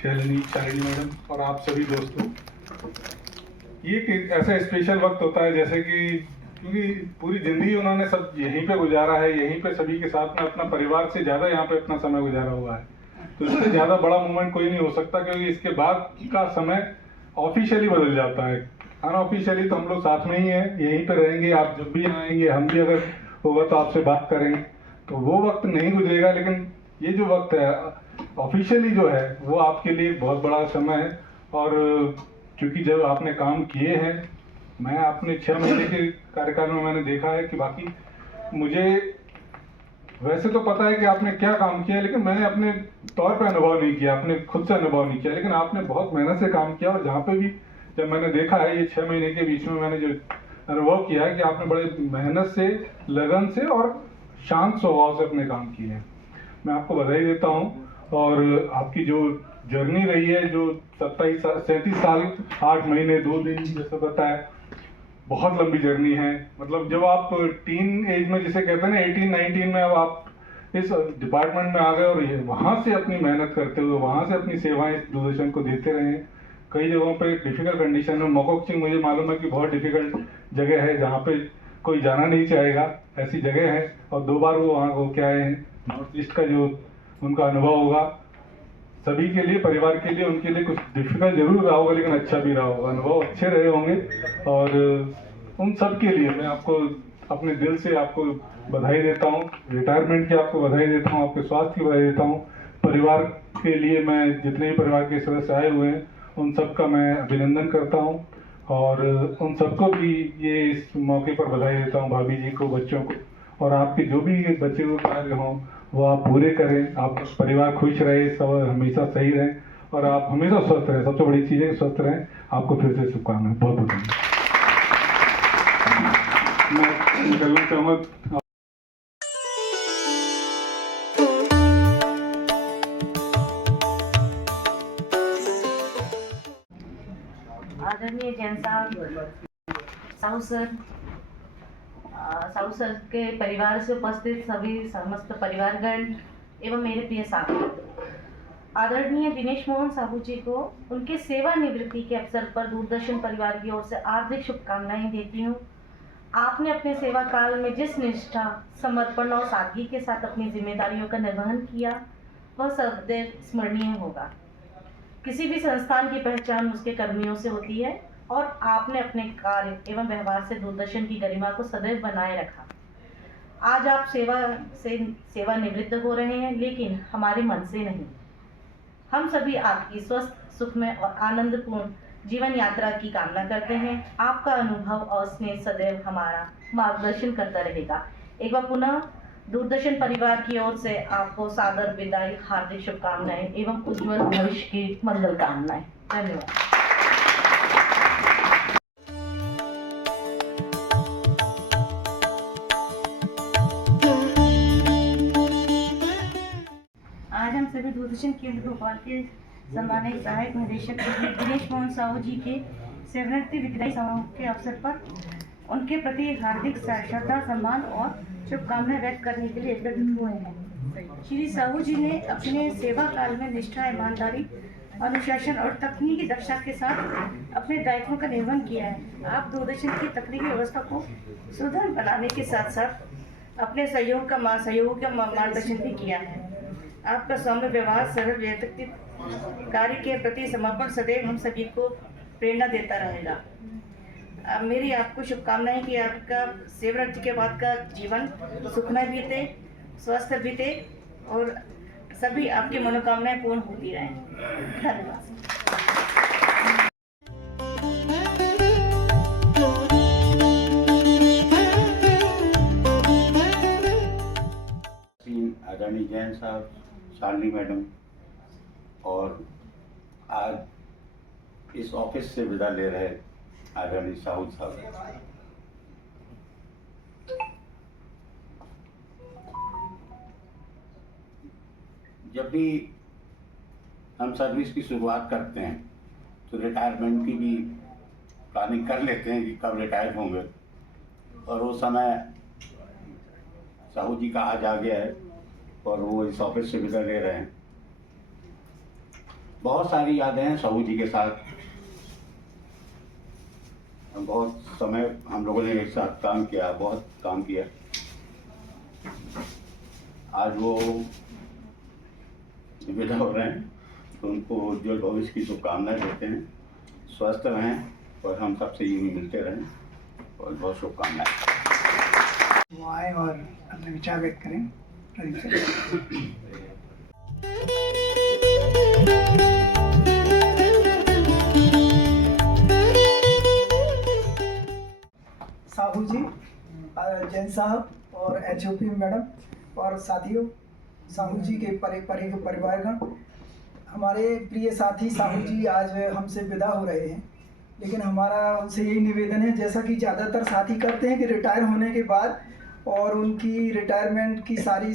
Shalini madam और आप सभी दोस्तों, ये एक ऐसा स्पेशल वक्त होता है जैसे कि क्योंकि पूरी ज़िंदगी उन्होंने सब यहीं पे गुजारा है, यहीं पे सभी के साथ में अपना परिवार से ज़्यादा यहाँ पे अपना समय गुजारा हुआ है, तो इससे ज़्यादा बड़ा मोमेंट कोई नहीं हो सकता क्योंकि इसके बाद का समय ऑफिशियली बदल जाता है। अनऑफिशियली तो हम लोग साथ में ही हैं, यहीं पे रहेंगे। आप जब भी आएंगे, हम भी अगर होगा तो आपसे बात करेंगे, तो वो वक्त नहीं गुजरेगा, लेकिन ये जो वक्त है ऑफिशियली जो है वो आपके लिए बहुत बड़ा समय है। और क्योंकि जब आपने काम किए हैं, मैं अपने 6 महीने के कार्यकाल में मैंने देखा है कि बाकी मुझे वैसे तो पता है कि आपने क्या काम किया, लेकिन मैंने अपने तौर पे अनुभव नहीं किया, अपने खुद से अनुभव नहीं किया, लेकिन आपने बहुत मेहनत से काम किया। और जहाँ पे भी जब मैंने देखा है ये 6 महीने के बीच में, मैंने जो अनुभव किया है कि आपने बड़े मेहनत से, लगन से और शांत स्वभाव से अपने काम किए हैं। मैं आपको बधाई देता हूँ। और आपकी जो जर्नी रही है, जो 37 साल 8 महीने 2 दिन जैसे बताया, बहुत लंबी जर्नी है। मतलब जब आप टीन एज में जिसे कहते हैं ना 18-19 में, अब आप इस डिपार्टमेंट में आ गए और वहाँ से अपनी मेहनत करते हुए वहाँ से अपनी सेवाएं दूरदर्शन को देते रहे। कई जगहों पे डिफिकल्ट कंडीशन में, मोकोकचुंग मुझे मालूम है कि बहुत डिफिकल्ट जगह है जहाँ पे कोई जाना नहीं चाहेगा, ऐसी जगह है। और 2 बार वो वहाँ होके आए हैं। नॉर्थ ईस्ट का जो उनका अनुभव होगा, सभी के लिए, परिवार के लिए, उनके लिए कुछ डिफिकल्ट जरूर रहा होगा, लेकिन अच्छा भी रहा होगा, अनुभव अच्छे रहे होंगे। और उन सब के लिए मैं आपको अपने दिल से आपको बधाई देता हूँ। रिटायरमेंट की आपको बधाई देता हूँ, आपके स्वास्थ्य की बधाई देता हूँ। परिवार के लिए मैं जितने भी परिवार के सदस्य आए हुए हैं उन सब का मैं अभिनंदन करता हूँ, और उन सबको भी ये इस मौके पर बधाई देता हूँ, भाभी जी को, बच्चों को। और आपके जो भी बच्चे हुए कार्य हों वो आप पूरे करें, आप परिवार खुश रहे, सब हमेशा सही रहें, और आप हमेशा स्वस्थ रहें। सबसे बड़ी चीज़ है स्वस्थ रहें। आपको फिर से शुभकामनाएं, बहुत बहुत धन्यवाद। मैं निकलना चाहूँगा। आदरणीय जैन साहब, साहू सर, साहू सर के परिवार से उपस्थित सभी समस्त परिवारगण एवं मेरे प्रिय साथी, आदरणीय दिनेश मोहन साहू जी को उनके सेवानिवृत्ति के अवसर पर दूरदर्शन परिवार की ओर से हार्दिक शुभकामनाएं देती हूँ। आपने अपने सेवा काल में जिस निष्ठा, समर्पण और सादगी के साथ अपनी जिम्मेदारियों का निर्वहन किया, वह सदैव स्मरणीय होगा। किसी भी संस्थान की पहचान उसके कर्मियों से होती है, और आपने अपने कार्य एवं व्यवहार से दूरदर्शन की गरिमा को सदैव बनाए रखा। आज आप सेवानिवृत्त हो रहे हैं, लेकिन हमारे मन से नहीं। हम सभी आपकी स्वस्थ, सुखमय और आनंदपूर्ण जीवन यात्रा की कामना करते हैं। आपका अनुभव और स्नेह सदैव हमारा मार्गदर्शन करता रहेगा। एक बार पुनः दूरदर्शन परिवार की ओर से आपको सादर विदाई, हार्दिक शुभकामनाएं एवं उज्जवल भविष्य की मंगल कामनाएं। धन्यवाद। आज हम सभी दूरदर्शन केंद्र भोपाल के सम्मानित सहायक निदेशक दिनेश मोहन साहू जी के सेवानिवृत्ति विदाई समारोह के अवसर पर उनके प्रति हार्दिक श्रद्धा, सम्मान और शुभकामनाएं व्यक्त करने के लिए एकत्रित हुए हैं। श्री साहू जी ने अपने सेवा काल में निष्ठा, ईमानदारी, अनुशासन और तकनीकी दक्षता के साथ अपने दायित्वों का निर्वहन किया है। आप दूरदर्शन की तकनीकी व्यवस्था को सुदृढ़ बनाने के साथ साथ अपने सहयोग का मार्गदर्शन भी किया है। आपका सौम्य व्यवहार, सरल व्यक्तित्व, कार्य के प्रति समर्पण सदैव हम सभी को प्रेरणा देता रहेगा। मेरी आपको शुभकामनाएं कि आपका सेवानिवृत्ति के बाद का जीवन सुखमय बीते, स्वस्थ बीते और सभी आपकी मनोकामनाएं पूर्ण होती रहें। धन्यवाद। आदरणीय जैन साहब, शालिनी मैडम, और आज इस ऑफिस से विदा ले रहे आदरणीय साहू साहब, जब भी हम सर्विस की शुरुआत करते हैं तो रिटायरमेंट की भी प्लानिंग कर लेते हैं कि कब रिटायर होंगे, और वो समय साहू जी का आज आ गया है और वो इस ऑफिस से विदा ले रहे हैं। बहुत सारी यादें हैं साहू जी के साथ। बहुत समय हम लोगों ने एक साथ काम किया, बहुत काम किया। आज वो विदा हो रहे हैं, तो उनको उज्जवल भविष्य की शुभकामनाएं देते हैं। स्वस्थ रहें और हम सबसे यूं ही मिलते रहें, और बहुत शुभकामनाएं। वो आए और अपने विचार व्यक्त करें। प्रदीप सर। साहू जी, जैन साहब और HOP मैडम और साथियों, साहू जी के परिवारगण, हमारे प्रिय साथी साहू जी आज हमसे विदा हो रहे हैं, लेकिन हमारा उनसे यही निवेदन है, जैसा कि ज़्यादातर साथी करते हैं कि रिटायर होने के बाद और उनकी रिटायरमेंट की सारी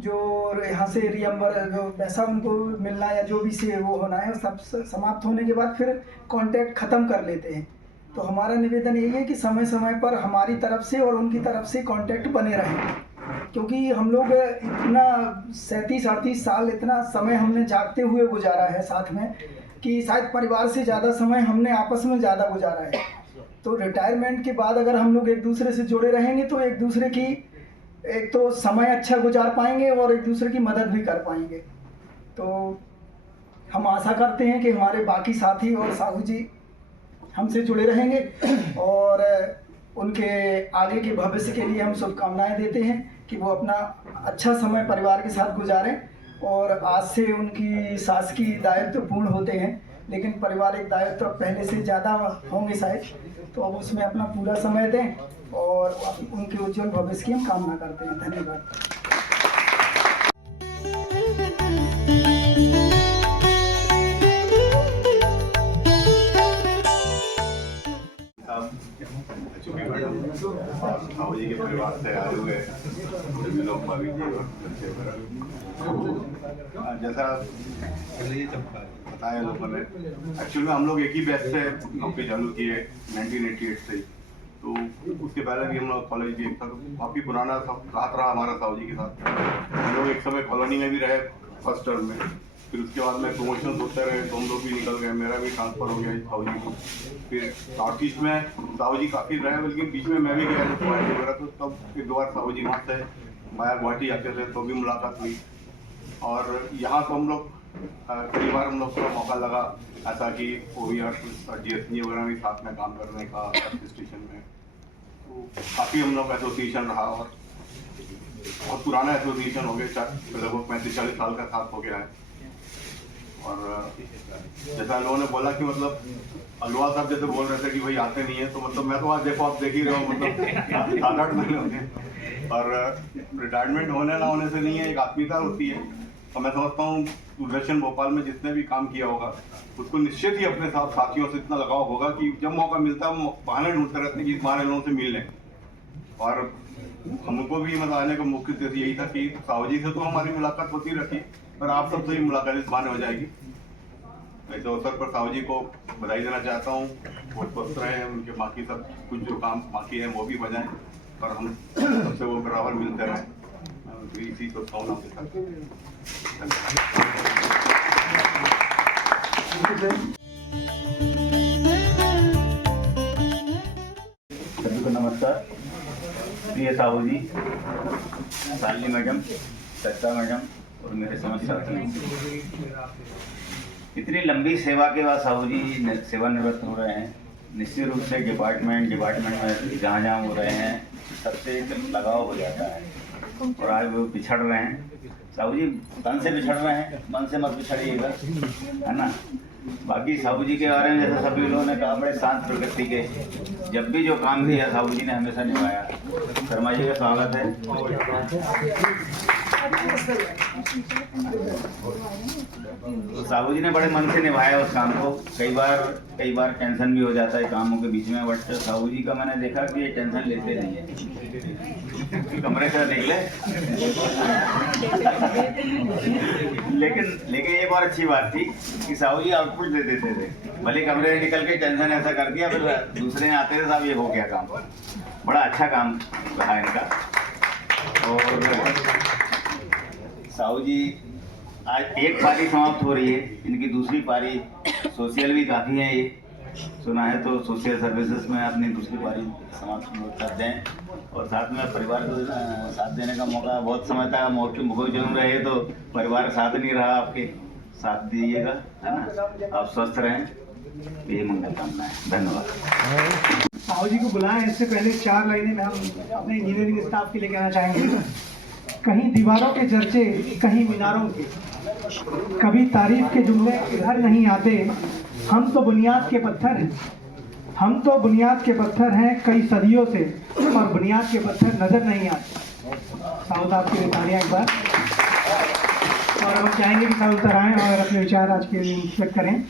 जो यहाँ से जो पैसा उनको मिलना या जो भी से वो होना है, सब समाप्त होने के बाद फिर कांटेक्ट ख़त्म कर लेते हैं। तो हमारा निवेदन यही है कि समय समय पर हमारी तरफ से और उनकी तरफ से कांटेक्ट बने रहें, क्योंकि हम लोग इतना 37-38 साल इतना समय हमने जागते हुए गुजारा है साथ में, कि शायद परिवार से ज़्यादा समय हमने आपस में ज़्यादा गुजारा है। तो रिटायरमेंट के बाद अगर हम लोग एक दूसरे से जुड़े रहेंगे तो एक दूसरे की एक तो समय अच्छा गुजार पाएंगे और एक दूसरे की मदद भी कर पाएंगे। तो हम आशा करते हैं कि हमारे बाकी साथी और साहू जी हमसे जुड़े रहेंगे, और उनके आगे के भविष्य के लिए हम शुभकामनाएं देते हैं कि वो अपना अच्छा समय परिवार के साथ गुजारें। और आज से उनकी शासकीय दायित्व पूर्ण होते हैं, लेकिन पारिवारिक दायित्व पहले से ज़्यादा होंगे शायद, तो अब उसमें अपना पूरा समय दें और उनके उज्जवल भविष्य की हम कामना करते हैं। धन्यवाद। साहू जी के परिवार से आए हुए सभी लोग, भाभी जी और बच्चे वगैरह, जैसा बताया लोगों ने, एक्चुअली में हम लोग एक ही बैच से नौकरी चालू की है 1988 से। तो उसके पहले भी हम लोग कॉलेज भी एक था, काफ़ी पुराना साथ रहा हमारा साहू जी के साथ। हम लोग एक समय कॉलोनी में भी रहे फर्स्ट टर्म में, फिर उसके बाद में प्रमोशन होते रहे, तो हम लोग भी निकल गए, मेरा भी ट्रांसफ़र हो गया साहू जी को। फिर नॉर्थ ईस्ट में साहू जी काफ़ी रहे, लेकिन बीच में मैं भी गया जब गुवाहाटी वगैरह, तो तब एक दो बार साहू जी वहाँ से माया गुवाहाटी आते थे तो भी मुलाकात हुई। और यहाँ तो हम लोग कई बार हम लोग को मौका लगा ऐसा कि OVR DSG वगैरह भी साथ में काम करने का स्टेशन में, तो काफ़ी हम लोग एसोसिएशन रहा, और बहुत पुराना एसोसिएशन हो गया, लगभग 35-40 साल का साथ हो गया है। और जैसा लोगों ने बोला कि मतलब अलवा साहब जैसे बोल रहे थे कि भाई आते नहीं है, तो मतलब मैं तो आज देखो आप देख ही रहे हो, मतलब 7-8 महीने हो गए। और रिटायरमेंट होने ना होने से नहीं है, एक आत्मीयता होती है। और मैं समझता हूँ दूरदर्शन भोपाल में जितने भी काम किया होगा उसको निश्चित ही अपने साथ साथियों से इतना लगाव होगा कि जब मौका मिलता है बहाने ढूंढते रहते हैं कि हमारे लोगों से मिल लें। और हमको भी मतलब आने का मुख्य उद्देश्य यही था कि साहू जी से तो हमारी मुलाकात होती रहती, पर आप सबसे भी मुलाकात इस बहाने हो जाएगी। इस अवसर पर साहू जी को बधाई देना चाहता हूँ, बहुत स्वस्थ रहे, उनके बाकी सब कुछ जो काम बाकी है वो भी हो जाए, और हम सबसे वो बराबर मिलते रहें, इसी शुभकामनाओं के साथ। सभी को नमस्कार। प्रिय साहू जी, शालिनी मैडम, सत्ता मैडम और मेरे समझ साथी, इतनी लंबी सेवा के बाद साहू जी सेवानिवृत्त हो रहे हैं। निश्चित रूप से डिपार्टमेंट में जहाँ जहाँ हो रहे हैं सबसे लगाव हो जाता है, और आज वो पिछड़ रहे हैं। साहू जी तन से पिछड़ रहे हैं, मन से मत पिछड़िएगा, है ना। बाकी साहू जी के बारे में जैसे सभी लोगों ने कहा, बड़े शांत प्रकृति के, जब भी जो काम किया साहू जी ने हमेशा निभाया। शर्मा जी का स्वागत है। तो साहू जी ने बड़े मन से निभाया उस काम को। कई बार टेंशन भी हो जाता है कामों के बीच में, बट साहू जी का मैंने देखा कि ये टेंशन लेते नहीं है। कमरे से निकले लेकिन एक और अच्छी बात थी कि साहू जी आउटपुट दे देते थे, भले कमरे से निकल के टेंशन ऐसा कर दिया, फिर दूसरे आते थे साहब ये हो गया काम। बड़ा अच्छा काम रहा इनका। और साहू जी आज एक पारी समाप्त हो रही है, इनकी दूसरी पारी। सोशल भी काफ़ी है, ये सुना है तो सोशल सर्विसेज में अपनी दूसरी पारी समाप्त कर दें। और साथ में परिवार को साथ देने का मौका, बहुत समय तक मौके जरूर रहे तो परिवार साथ नहीं रहा, आपके साथ दीजिएगा, है ना। आप स्वस्थ रहें, ये मंगल कामना है। धन्यवाद। साहू जी को बुलाएं, इससे पहले 4 लाइनें में हम अपने इंजीनियरिंग स्टाफ के लिए कहना चाहेंगे। कहीं दीवारों के चर्चे, कहीं मीनारों के, कभी तारीफ के जुमले इधर नहीं आते। हम तो बुनियाद के पत्थर हैं, हम तो बुनियाद के पत्थर हैं कई सदियों से, और बुनियाद के पत्थर नजर नहीं आते। साहू साहब की तालियां एक बार। और हम चाहेंगे कि साहू सर आएँ और अपने विचार आज के लिए व्यक्त करें।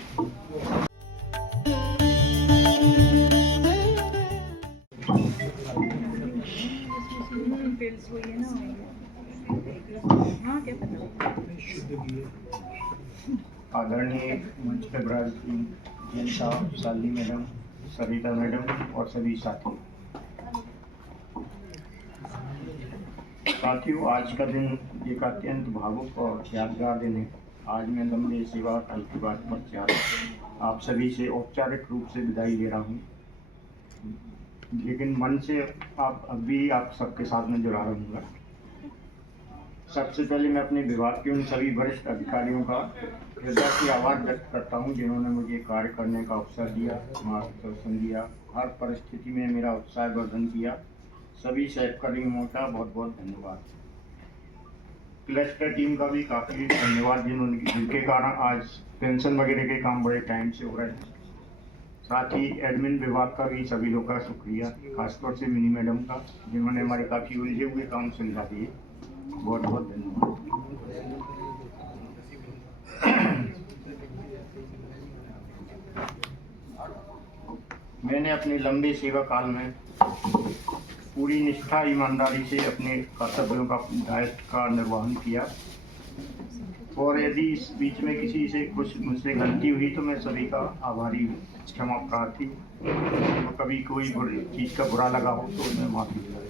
आदरणीय मंच पे विराजमान जैन साहब, साली मैडम, सरिता मैडम और सभी साथियों, आज का दिन एक अत्यंत भावुक और यादगार दिन है। आज मैं लंबे सेवा काल के बाद पश्चात आप सभी से औपचारिक रूप से विदाई ले रहा हूँ, लेकिन मन से आप सबके साथ में जुड़ा रहूँगा। सबसे पहले मैं अपने विभाग के उन सभी वरिष्ठ अधिकारियों का हृदय से आभार व्यक्त करता हूं जिन्होंने मुझे कार्य करने का अवसर दिया, मार्गदर्शन दिया, हर परिस्थिति में मेरा उत्साह वर्धन किया। सभी सहकर्मियों का बहुत बहुत धन्यवाद। क्लस्टर टीम का भी काफ़ी धन्यवाद जिनके कारण आज पेंशन वगैरह के काम बड़े टाइम से हो रहे हैं। साथ ही एडमिन विभाग का भी सभी लोगों का शुक्रिया, खासतौर से मिनी मैडम का जिन्होंने हमारे काफ़ी उलझे हुए काम सुलझा दिए। बहुत बहुत धन्यवाद। मैंने अपने लंबे सेवा काल में पूरी निष्ठा ईमानदारी से अपने कर्तव्यों का दायित्व का निर्वहन किया, और यदि इस बीच में किसी से कुछ मुझसे गलती हुई तो मैं सभी का आभारी हूँ, क्षमा प्रार्थी हूँ। तो कभी कोई चीज़ का बुरा लगा हो तो मैं माफ़ी चाहता हूँ।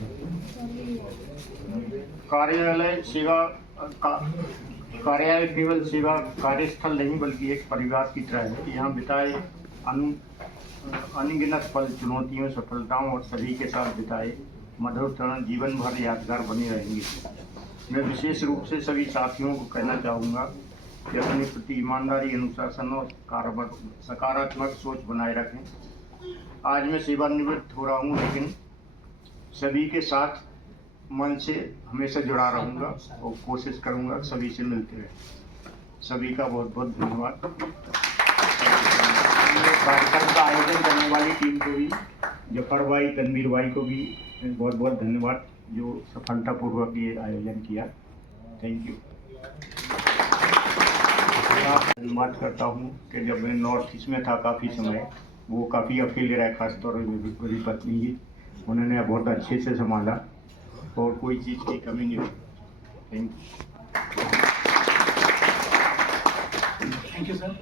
कार्यालय केवल सेवा कार्यस्थल नहीं बल्कि एक परिवार की तरह है। यहाँ बिताए अनगिनत पल, चुनौतियों, सफलताओं और सभी के साथ बिताए मधुर क्षण जीवन भर यादगार बने रहेंगे। मैं विशेष रूप से सभी साथियों को कहना चाहूँगा कि अपने प्रति ईमानदारी, अनुशासन और सकारात्मक सोच बनाए रखें। आज मैं सेवानिवृत्त हो रहा हूँ, लेकिन सभी के साथ मन से हमेशा जुड़ा रहूँगा और कोशिश करूँगा सभी से मिलते रहे। सभी का बहुत बहुत धन्यवाद। कार्यक्रम का आयोजन करने वाली टीम को भी, जफर भाई, तनवीर भाई को भी बहुत बहुत धन्यवाद जो सफलतापूर्वक ये आयोजन किया। Thank you. धन्यवाद करता हूँ कि जब मैं नॉर्थ ईस्ट में था काफ़ी समय, वो काफ़ी अकेले रहे, खासतौर पर मेरी पत्नी जी, उन्होंने बहुत अच्छे से संभाला और कोई चीज़ की कमी नहीं हुई। Thank you sir.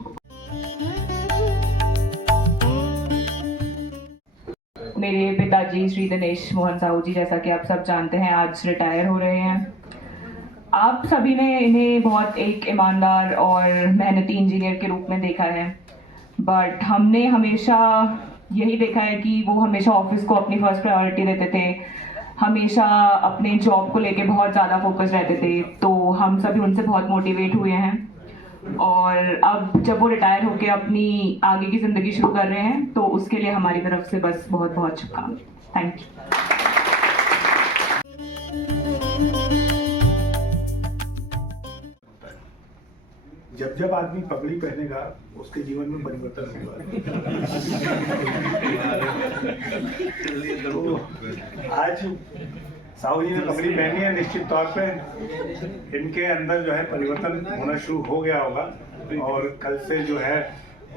मेरे पिताजी श्री दिनेश मोहन साहू जी, जैसा कि आप सब जानते हैं, आज रिटायर हो रहे हैं। आप सभी ने इन्हें बहुत एक ईमानदार और मेहनती इंजीनियर के रूप में देखा है, बट हमने हमेशा यही देखा है कि वो हमेशा ऑफिस को अपनी फर्स्ट प्रायोरिटी देते थे, हमेशा अपने जॉब को लेके बहुत ज़्यादा फोकस रहते थे। तो हम सभी उनसे बहुत मोटिवेट हुए हैं, और अब जब वो रिटायर होकर अपनी आगे की ज़िंदगी शुरू कर रहे हैं तो उसके लिए हमारी तरफ से बस बहुत बहुत शुभकामनाएं। Thank you. जब जब आदमी पगड़ी पहनेगा उसके जीवन में परिवर्तन होगा। तो आज साहू जी ने पगड़ी पहनी है, निश्चित तौर पे इनके अंदर जो है परिवर्तन होना शुरू हो गया होगा, और कल से जो है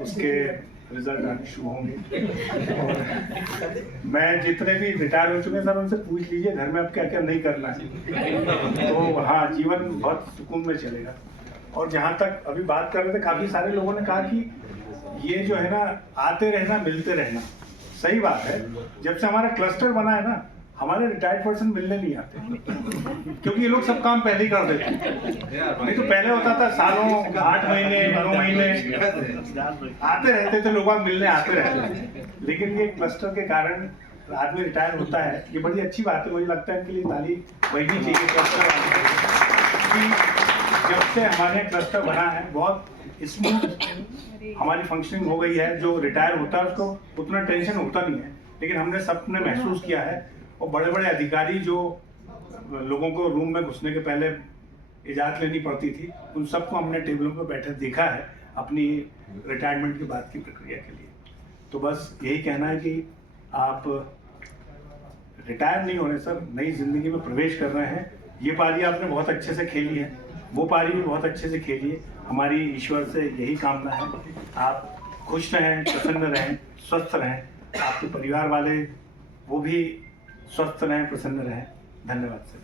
उसके रिजल्ट आने शुरू होंगे। और मैं जितने भी रिटायर हो चुके हैं सर, उनसे पूछ लीजिए घर में अब क्या क्या नहीं करना है, तो हाँ, जीवन बहुत सुकून में चलेगा। और जहाँ तक अभी बात कर रहे थे, काफ़ी सारे लोगों ने कहा कि ये जो है ना, आते रहना, मिलते रहना, सही बात है। जब से हमारा क्लस्टर बना है ना, हमारे रिटायर्ड पर्सन मिलने नहीं आते क्योंकि ये लोग सब काम पहले ही कर देते हैं। नहीं तो पहले होता था सालों 8 महीने 9 महीने आते रहते थे लोग, मिलने आते रहते थे। लेकिन ये क्लस्टर के कारण आदमी रिटायर होता है, ये बड़ी अच्छी बात है। मुझे लगता है इनके लिए ताली बजनी चाहिए क्लस्टर कि जब से हमारे क्लस्टर बना है बहुत स्मूथ हमारी फंक्शनिंग हो गई है। जो रिटायर होता है उसको उतना टेंशन होता नहीं है, लेकिन हमने सबने महसूस किया है। और बड़े बड़े अधिकारी जो लोगों को रूम में घुसने के पहले इजाज़त लेनी पड़ती थी, उन सबको हमने टेबलों पर बैठे देखा है अपनी रिटायरमेंट की बात की प्रक्रिया के लिए। तो बस यही कहना है कि आप रिटायर नहीं होने सर, नई जिंदगी में प्रवेश कर रहे हैं। ये पारी आपने बहुत अच्छे से खेली है, वो पारी भी बहुत अच्छे से खेली है। हमारी ईश्वर से यही कामना है, आप खुश रहें, प्रसन्न रहें, स्वस्थ रहें, आपके परिवार वाले वो भी स्वस्थ रहें, प्रसन्न रहें। धन्यवाद सर।